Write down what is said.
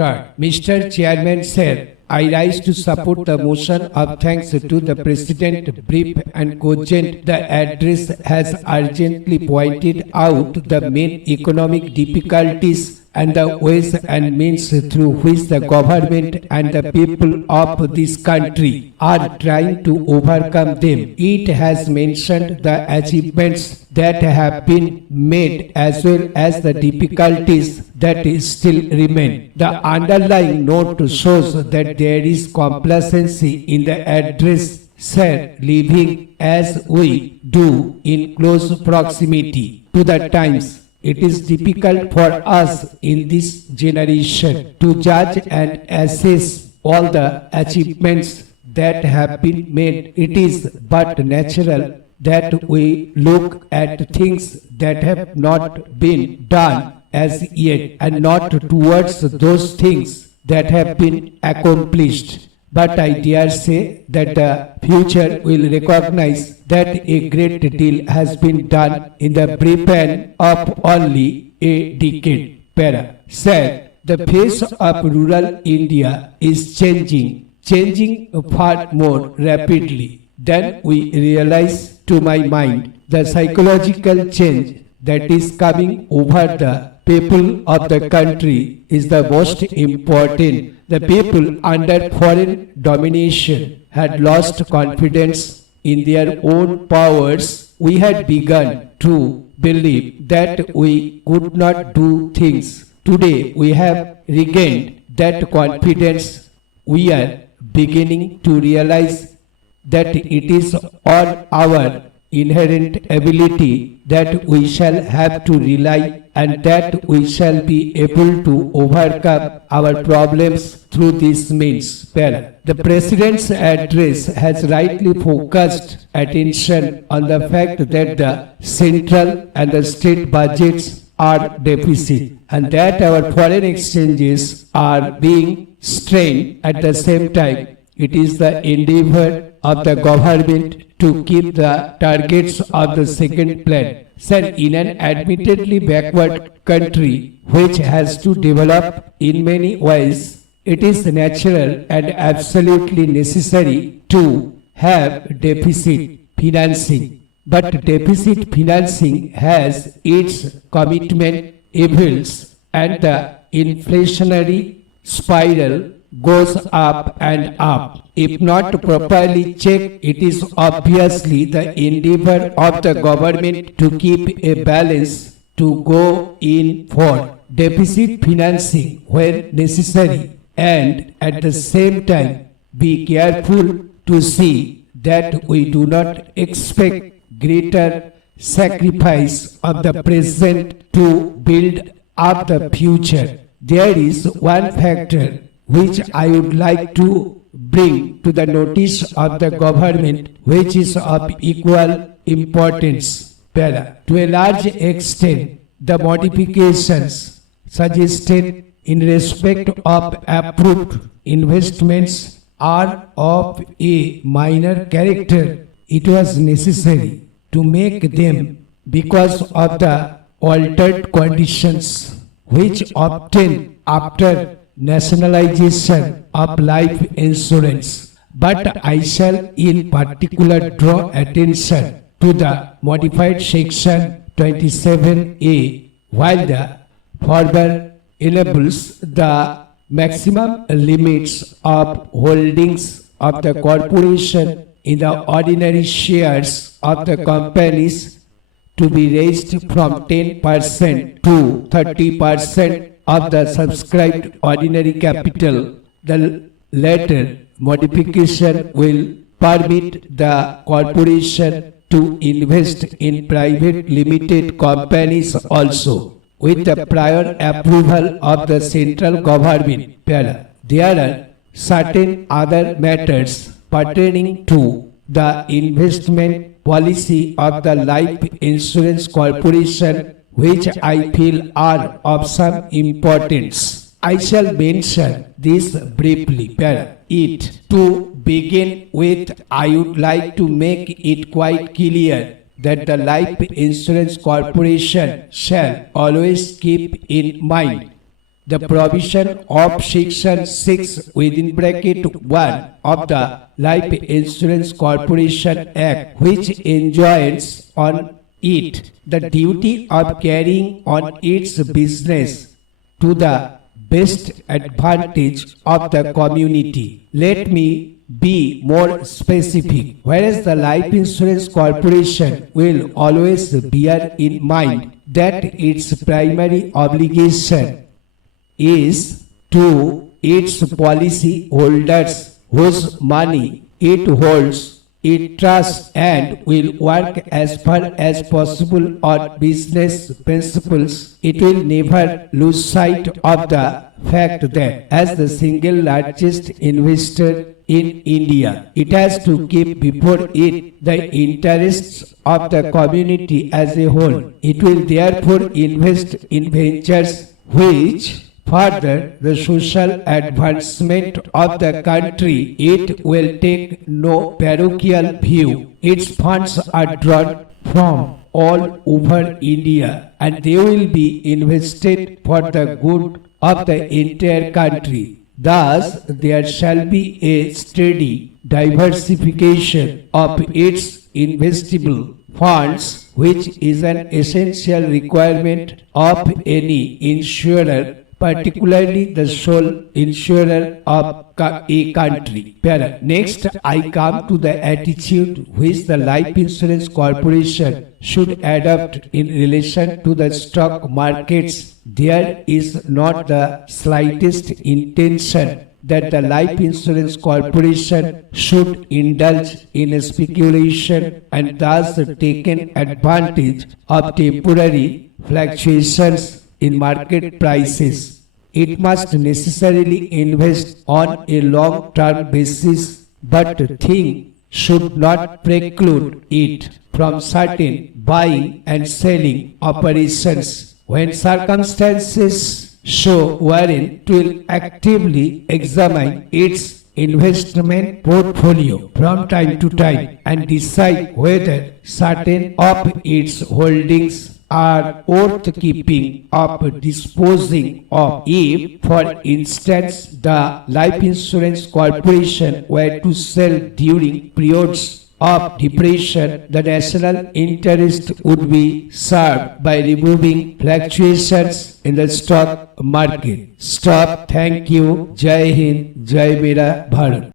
start. Mr. Chairman, sir, I rise to support the motion of thanks to the President. Brief and cogent, the address has urgently pointed out the main economic difficulties and the ways and means through which the government and the people of this country are trying to overcome them. It has mentioned the achievements that have been made as well as the difficulties that still remain. The underlying note shows that there is complacency in the address, sir, living as we do in close proximity to the times. It is difficult for us in this generation to judge and assess all the achievements that have been made. It is but natural that we look at things that have not been done as yet and not towards those things that have been accomplished. But I dare say that the future will recognize that a great deal has been done in the brief span of only a decade. Para. Sir, the face of rural India is changing far more rapidly than we realize. To my mind, the psychological change that is coming over the people of the country is the most important. The people under foreign domination had lost confidence in their own powers. We had begun to believe that we could not do things. Today we have regained that confidence. We are beginning to realize that it is on our inherent ability that we shall have to rely and that we shall be able to overcome our problems through these means. The President's address has rightly focused attention on the fact that the central and the state budgets are deficit and that our foreign exchanges are being strained at the same time. It is the endeavor of the government to keep the targets of the second plan. Sir, in an admittedly backward country which has to develop in many ways, it is natural and absolutely necessary to have deficit financing. But deficit financing has its commitment evils and the inflationary spiral goes up and up. If not properly checked, it is obviously the endeavor of the government to keep a balance to go in for deficit financing where necessary and at the same time be careful to see that we do not expect greater sacrifice of the present to build up the future. There is one factor which I would like to bring to the notice of the government, which is of equal importance. To a large extent, the modifications suggested in respect of approved investments are of a minor character. It was necessary to make them because of the altered conditions which obtained after nationalization of life insurance. But I shall in particular draw attention to the modified section 27A, while the former enables the maximum limits of holdings of the corporation in the ordinary shares of the companies to be raised from 10% to 30% of the subscribed ordinary capital. The latter modification will permit the corporation to invest in private limited companies also, with the prior approval of the central government. There are certain other matters pertaining to the investment policy of the Life Insurance Corporation which I feel are of some importance. I shall mention this briefly. To begin with, I would like to make it quite clear that the Life Insurance Corporation shall always keep in mind the provision of Section 6 within bracket 1 of the Life Insurance Corporation Act, which enjoins on it the duty of carrying on its business to the best advantage of the community. Let me be more specific. Whereas the Life Insurance Corporation will always bear in mind that its primary obligation is to its policy holders whose money it holds, it trusts, and will work as far as possible on business principles. It will never lose sight of the fact that as the single largest investor in India, it has to keep before it the interests of the community as a whole. It will therefore invest in ventures which further the social advancement of the country. It will take no parochial view. Its funds are drawn from all over India, and they will be invested for the good of the entire country. Thus, there shall be a steady diversification of its investable funds, which is an essential requirement of any insurer, particularly the sole insurer of a country. Next, I come to the attitude which the Life Insurance Corporation should adopt in relation to the stock markets. There is not the slightest intention that the Life Insurance Corporation should indulge in speculation and thus taken advantage of temporary fluctuations in market prices. It must necessarily invest on a long-term basis, but the thing should not preclude it from certain buying and selling operations. When circumstances show warrant, it will actively examine its investment portfolio from time to time and decide whether certain of its holdings are worth keeping or disposing of. If, for instance, the Life Insurance Corporation were to sell during periods of depression, the national interest would be served by removing fluctuations in the stock market. Stop. Thank you. Jai Hind. Jai Mera Bharat.